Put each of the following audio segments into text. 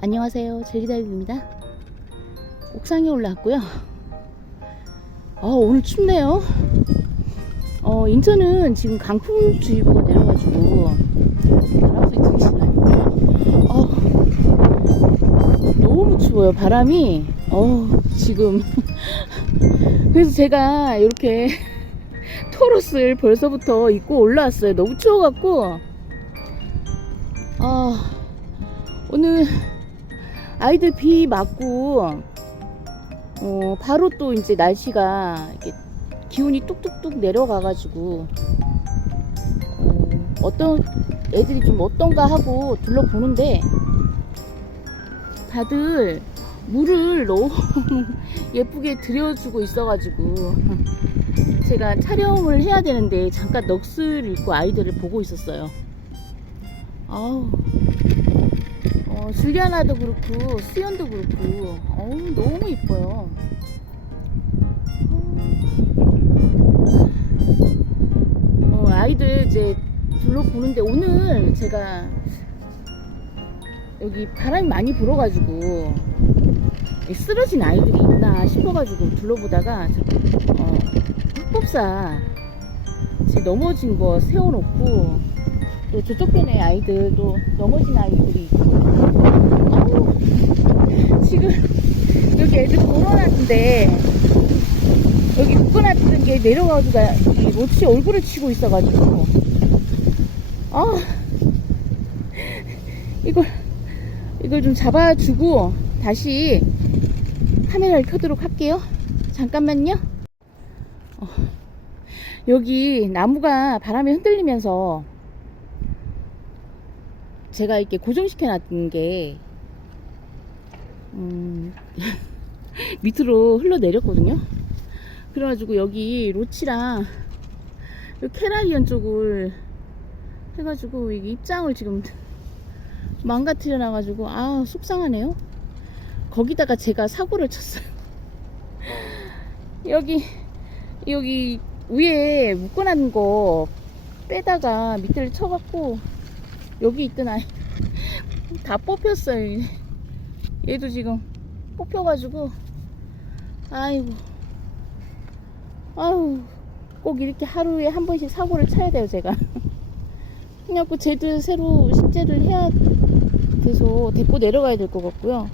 안녕하세요, 젤리다육입니다. 옥상에 올라왔고요. 오늘 춥네요. 인천은 지금 강풍주의보가 내려가지고 바람이 되게 심해요. 너무 추워요, 바람이. 지금 그래서 제가 이렇게 토로스를 벌써부터 입고 올라왔어요. 너무 추워갖고. 오늘 아이들 비 맞고 바로 또 이제 날씨가 이렇게 기온이 뚝뚝뚝 내려가가지고 어떤 애들이 좀 어떤가 하고 둘러보는데 다들 물을 너무 예쁘게 들여주고 있어가지고 제가 촬영을 해야 되는데 잠깐 넋을 잃고 아이들을 보고 있었어요. 줄리아나도 그렇고 수연도 그렇고 너무 이뻐요. 아이들 이제 둘러보는데 오늘 제가 여기 바람이 많이 불어가지고 쓰러진 아이들이 있나 싶어가지고 둘러보다가 흑법사 넘어진 거 세워놓고 또 저쪽 편에 아이들도 넘어진 아이들이 있고 지금 여기 애들 걸어놨는데 여기 묶어놨던 게 내려가지고 이 로치 얼굴을 치고 있어가지고 이걸 좀 잡아주고 다시 카메라를 켜도록 할게요. 잠깐만요. 여기 나무가 바람에 흔들리면서 제가 이렇게 고정시켜 놨던 게 밑으로 흘러내렸거든요. 그래가지고 여기 로치랑 여기 캐나리언 쪽을 해가지고 이게 입장을 지금 망가뜨려 놔가지고 속상하네요. 거기다가 제가 사고를 쳤어요. 여기 위에 묶어놨는 거 빼다가 밑에를 쳐갖고 여기 있던 아이 다 뽑혔어요. 얘도 지금 뽑혀가지고 꼭 이렇게 하루에 한 번씩 사고를 쳐야 돼요, 제가. 그래갖고 쟤들 새로 식재를 해야 돼서 데리고 내려가야 될 것 같고요.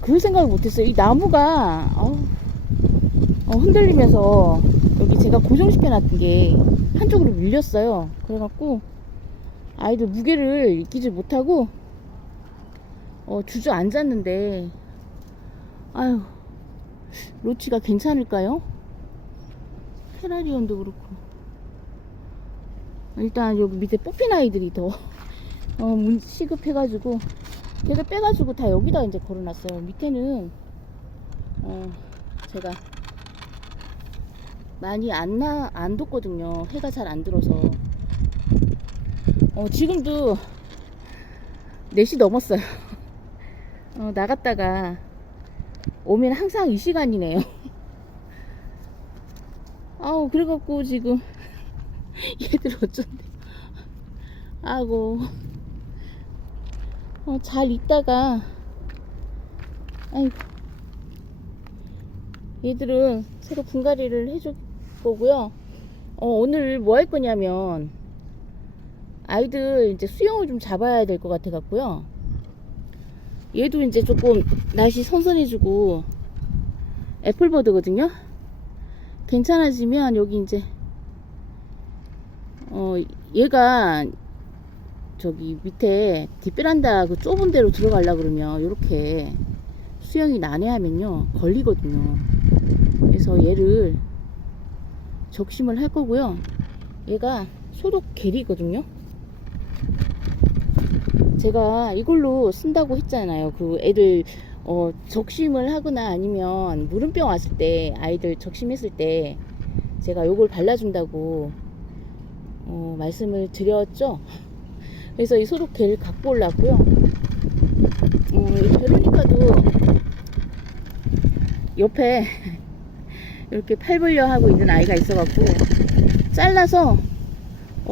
그런 생각을 못했어요. 이 나무가 흔들리면서 여기 제가 고정시켜 놨던 게 한쪽으로 밀렸어요. 그래갖고 아이들 무게를 이기지 못하고 주저앉았는데 로치가 괜찮을까요? 캐나리온도 그렇고 일단 여기 밑에 뽑힌 아이들이 더 시급해가지고 걔를 빼가지고 다 여기다 이제 걸어놨어요. 밑에는 제가 많이 안 뒀거든요. 해가 잘 안 들어서. 지금도 4시 넘었어요. 나갔다가 오면 항상 이 시간이네요. 그래갖고 지금 얘들 어쩐데. 잘 있다가 얘들은 새로 분갈이를 해줄 거고요. 오늘 뭐 할 거냐면 아이들 이제 수영을 좀 잡아야 될 것 같아 갖고요. 얘도 이제 조금 날씨 선선해지고 애플버드거든요. 괜찮아지면 여기 이제 얘가 저기 밑에 뒷베란다 그 좁은 데로 들어가려 그러면 이렇게 수영이 난해하면요 걸리거든요. 그래서 얘를 적심을 할 거고요. 얘가 소독 겔이거든요. 제가 이걸로 쓴다고 했잖아요. 그 애들 적심을 하거나 아니면 물음병 왔을 때 아이들 적심했을 때 제가 요걸 발라준다고 말씀을 드렸죠. 그래서 이 소독 겔을 갖고 올랐고요. 베로니카도 옆에 이렇게 팔 벌려 하고 있는 아이가 있어갖고 잘라서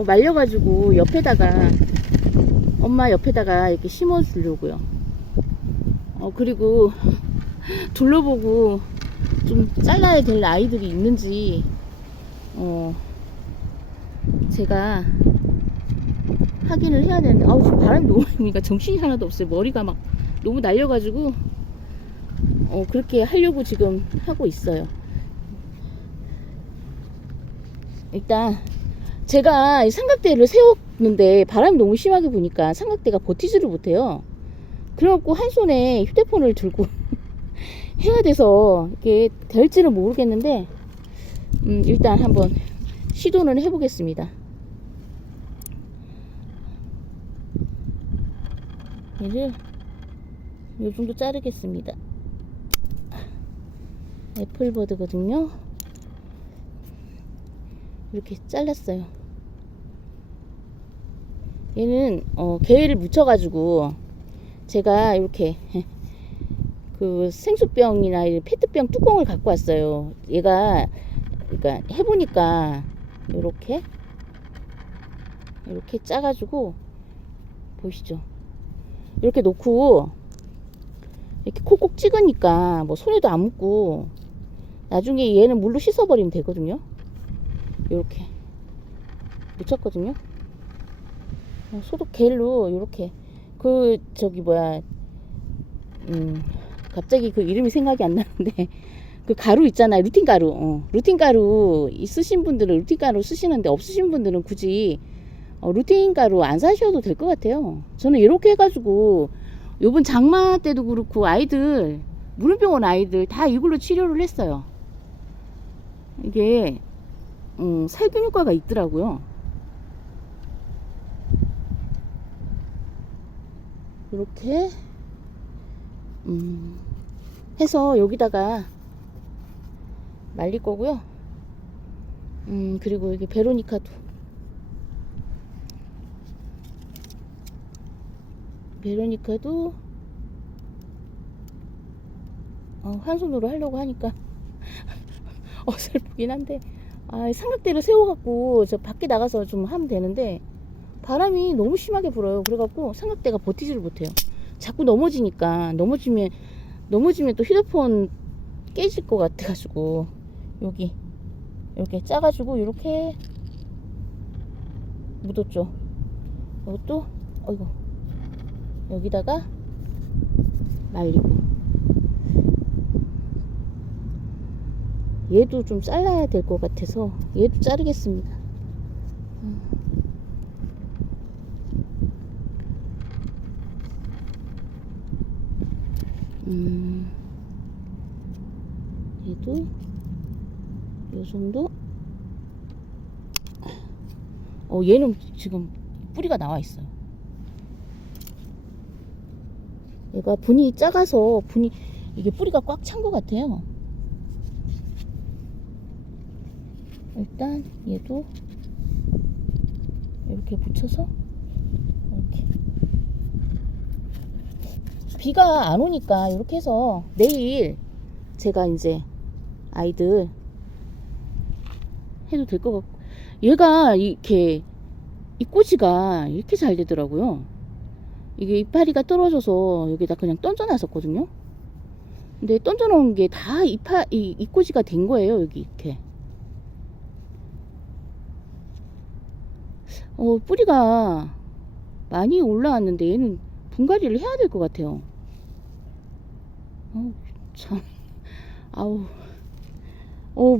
말려가지고 옆에다가 엄마 옆에다가 이렇게 심어 주려고요. 그리고 둘러보고 좀 잘라야 될 아이들이 있는지 제가 확인을 해야 되는데, 지금 바람이 너무 부니까 정신이 하나도 없어요. 머리가 막 너무 날려가지고 그렇게 하려고 지금 하고 있어요. 일단 제가 삼각대를 세웠는데 바람이 너무 심하게 부니까 삼각대가 버티지를 못해요. 그래갖고 한 손에 휴대폰을 들고 해야 돼서 이게 될지는 모르겠는데 일단 한번 시도는 해보겠습니다. 얘를 요 정도 자르겠습니다. 애플버드거든요. 이렇게 잘랐어요. 얘는 게를 묻혀가지고 제가 이렇게 그 생수병이나 페트병 뚜껑을 갖고 왔어요. 얘가 그러니까 해보니까 이렇게 짜가지고 보이시죠? 이렇게 놓고 이렇게 콕콕 찍으니까 뭐 손에도 안 묻고 나중에 얘는 물로 씻어버리면 되거든요. 이렇게 묻혔거든요. 소독 겔로 이렇게 갑자기 그 이름이 생각이 안 나는데 그 가루 있잖아요. 루틴 가루. 루틴 가루 있으신 분들은 루틴 가루 쓰시는데 없으신 분들은 굳이 루틴 가루 안 사셔도 될 것 같아요. 저는 이렇게 해가지고 요번 장마 때도 그렇고 아이들 무름병원 아이들 다 이걸로 치료를 했어요. 이게 살균 효과가 있더라고요. 이렇게 해서 여기다가 말릴 거고요. 그리고 여기 베로니카도 한 손으로 하려고 하니까 어설프긴 한데 삼각대를 세워갖고 저 밖에 나가서 좀 하면 되는데 바람이 너무 심하게 불어요. 그래갖고 삼각대가 버티지를 못해요. 자꾸 넘어지면 또 휴대폰 깨질 것 같아가지고 여기 이렇게 짜가지고 이렇게 묻었죠. 이것도 여기다가 말리고 얘도 좀 잘라야 될 것 같아서 얘도 자르겠습니다. 얘도 요 정도. 얘는 지금 뿌리가 나와 있어요. 얘가 분이 작아서 이게 뿌리가 꽉 찬 것 같아요. 일단 얘도 이렇게 붙여서 이렇게 비가 안 오니까 이렇게 해서 내일 제가 이제 아이들 해도 될 것 같고, 얘가 이렇게 이 꼬지가 이렇게 잘 되더라고요. 이게 이파리가 떨어져서 여기다 그냥 던져 놨었거든요. 근데 던져 놓은 게 다 이 꼬지가 된 거예요. 여기 이렇게 뿌리가 많이 올라왔는데 얘는 분갈이를 해야 될 것 같아요. 참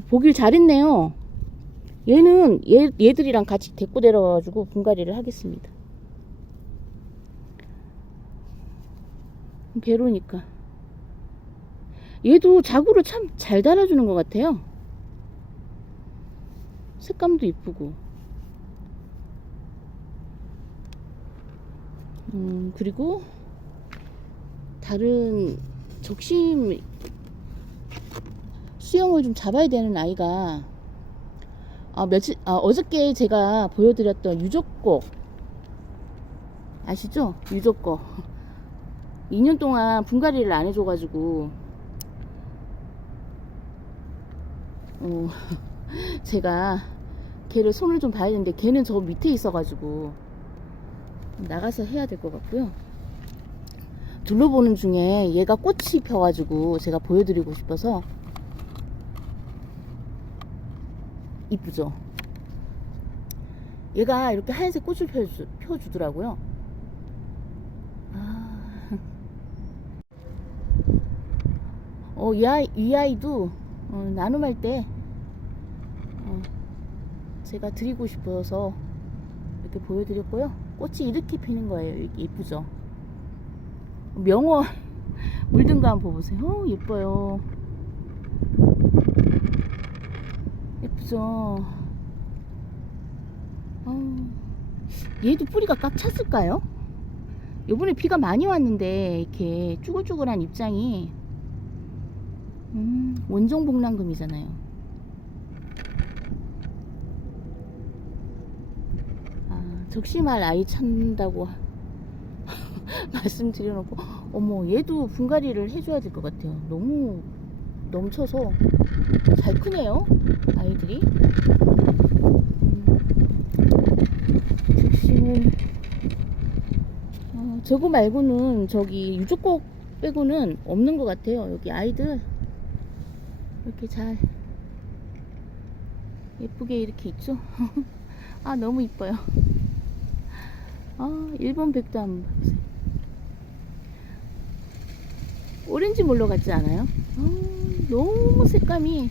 보길 잘했네요. 얘는 얘들이랑 같이 데리고 내려가가지고 분갈이를 하겠습니다. 베로니까 얘도 자구를 참 잘 달아주는 것 같아요. 색감도 이쁘고. 그리고 다른 적심 수영을 좀 잡아야 되는 아이가 어저께 제가 보여드렸던 유족거 아시죠? 유족거 2년 동안 분갈이를 안 해줘가지고 제가 걔를 손을 좀 봐야 되는데 걔는 저 밑에 있어가지고 나가서 해야 될 것 같고요. 둘러보는 중에 얘가 꽃이 펴가지고 제가 보여드리고 싶어서. 이쁘죠? 얘가 이렇게 하얀색 꽃을 펴주더라고요. 이 아이도 나눔할 때 제가 드리고 싶어서 이렇게 보여드렸고요. 꽃이 이렇게 피는 거예요. 이렇게 예쁘죠? 명월 물든 거 한번 보세요. 예뻐요. 예쁘죠? 얘도 뿌리가 꽉 찼을까요? 요번에 비가 많이 왔는데 이렇게 쭈글쭈글한 입장이 원종복랑금이잖아요. 적심할 아이 찾는다고 말씀드려놓고 어머 얘도 분갈이를 해줘야 될 것 같아요. 너무 넘쳐서 잘 크네요 아이들이. 적심은 저거 말고는 저기 유조꽃 빼고는 없는 것 같아요. 여기 아이들 이렇게 잘 예쁘게 이렇게 있죠. 너무 이뻐요. 일본 백도 한번 보세요. 오렌지 몰로 같지 않아요? 너무 색감이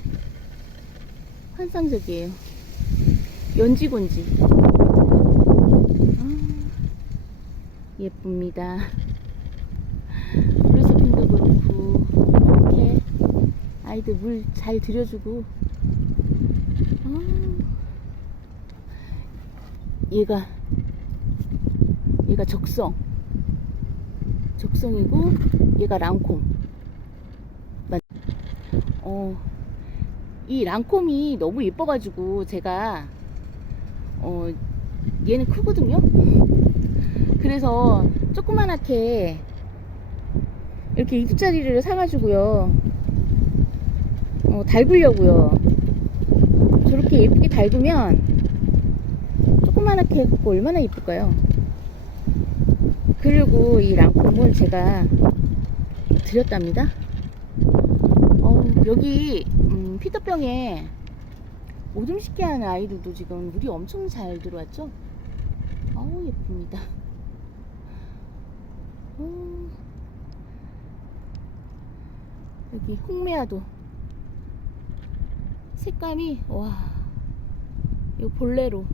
환상적이에요. 연지곤지. 예쁩니다. 브루스핀도 그렇고 이렇게 아이들 물 잘 들여주고. 얘가 적성이고 얘가 랑콤. 이 랑콤이 너무 예뻐가지고 제가 얘는 크거든요. 그래서 조그만하게 이렇게 2두짜리를 사가지고요 달구려고요. 저렇게 예쁘게 달구면 조그만하게 해갖고 얼마나 예쁠까요? 그리고 이 랑콤을 제가 드렸답니다. 여기 피터병에 오줌 씻게 하는 아이들도 지금 물이 엄청 잘 들어왔죠? 예쁩니다. 여기 홍매화도 색감이 이거 볼레로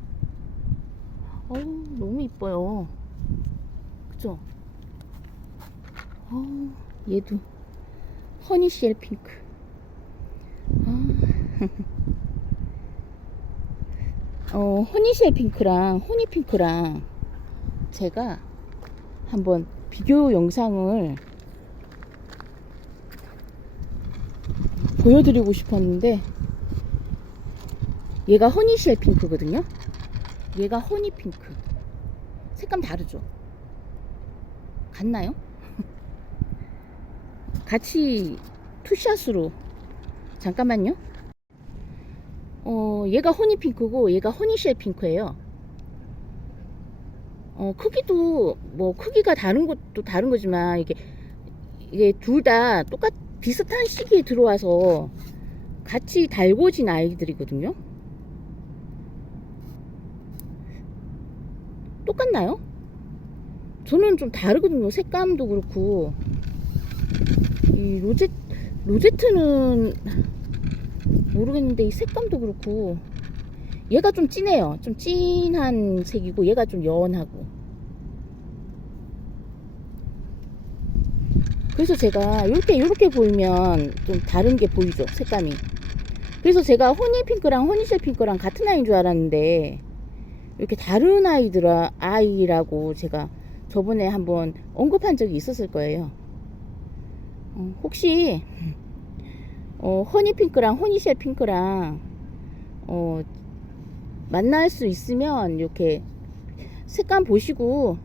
너무 이뻐요. 그죠? 얘도 허니쉘 핑크. 허니쉘 핑크랑 호니 핑크랑 제가 한번 비교 영상을 보여드리고 싶었는데 얘가 허니쉘 핑크거든요. 얘가 허니 핑크. 색감 다르죠? 같나요? 같이 투샷으로 잠깐만요. 얘가 허니 핑크고 얘가 허니쉘 핑크예요. 크기도 크기가 다른 것도 다른 거지만 이게 둘 다 비슷한 시기에 들어와서 같이 달궈진 아이들이거든요. 똑같나요? 저는 좀 다르거든요. 색감도 그렇고. 이 로제트는 모르겠는데 이 색감도 그렇고 얘가 좀 진해요. 좀 진한 색이고 얘가 좀 연하고. 그래서 제가 이렇게 보이면 좀 다른 게 보이죠, 색감이. 그래서 제가 허니핑크랑 허니쉘 핑크랑 같은 아이인 줄 알았는데 이렇게 다른 아이라고 제가 저번에 한번 언급한 적이 있었을 거예요. 혹시 허니핑크랑 허니쉘 핑크랑 만날 수 있으면 이렇게 색감 보시고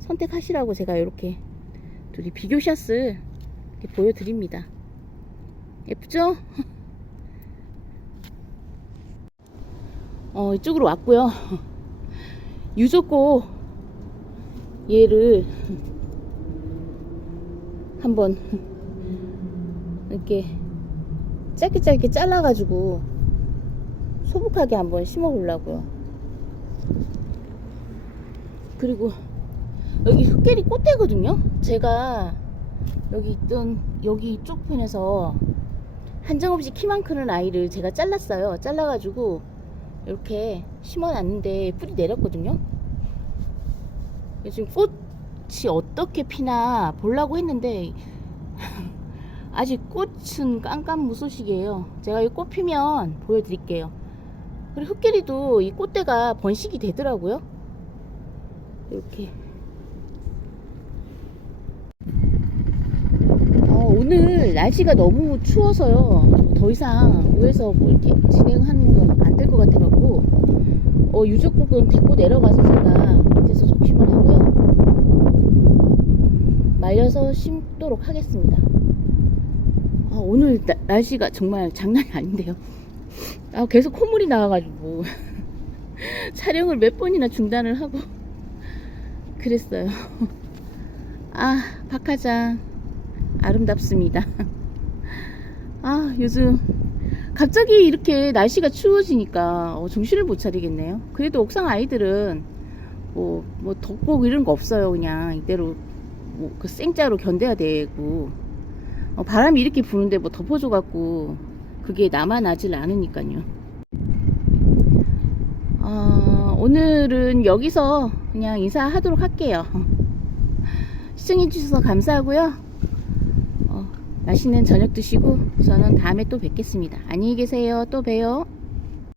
선택하시라고 제가 이렇게 둘이 비교샷을 이렇게 보여드립니다. 예쁘죠? 이쪽으로 왔고요. 유조꽃 얘를 한번 이렇게 짧게 잘라가지고 소복하게 한번 심어 보려고요. 그리고 여기 흑계리 꽃대거든요. 제가 여기 있던 여기 이쪽 편에서 한정없이 키만 크는 아이를 제가 잘랐어요. 잘라가지고 이렇게 심어놨는데 뿌리 내렸거든요. 지금 꽃이 어떻게 피나 보려고 했는데 아직 꽃은 깜깜무소식이에요. 제가 이 꽃 피면 보여드릴게요. 그리고 흑계리도 이 꽃대가 번식이 되더라고요. 이렇게 오늘 날씨가 너무 추워서요. 더 이상 위에서 뭐 이렇게 진행하는 건 안 될 것 같아갖고 유적국은 데리고 내려가서 제가 밑에서 적심을 하고요. 말려서 심도록 하겠습니다. 오늘 날씨가 정말 장난이 아닌데요. 계속 콧물이 나와가지고 촬영을 몇 번이나 중단을 하고 그랬어요. 박하장 아름답습니다. 요즘 갑자기 이렇게 날씨가 추워지니까 정신을 못 차리겠네요. 그래도 옥상 아이들은 뭐 덥고 이런 거 없어요. 그냥 이대로 그 생짜로 견뎌야 되고 바람이 이렇게 부는데 뭐 덮어줘 갖고 그게 남아나질 않으니까요. 오늘은 여기서 그냥 인사하도록 할게요. 시청해주셔서 감사하고요. 맛있는 저녁 드시고 저는 다음에 또 뵙겠습니다. 안녕히 계세요. 또 봬요.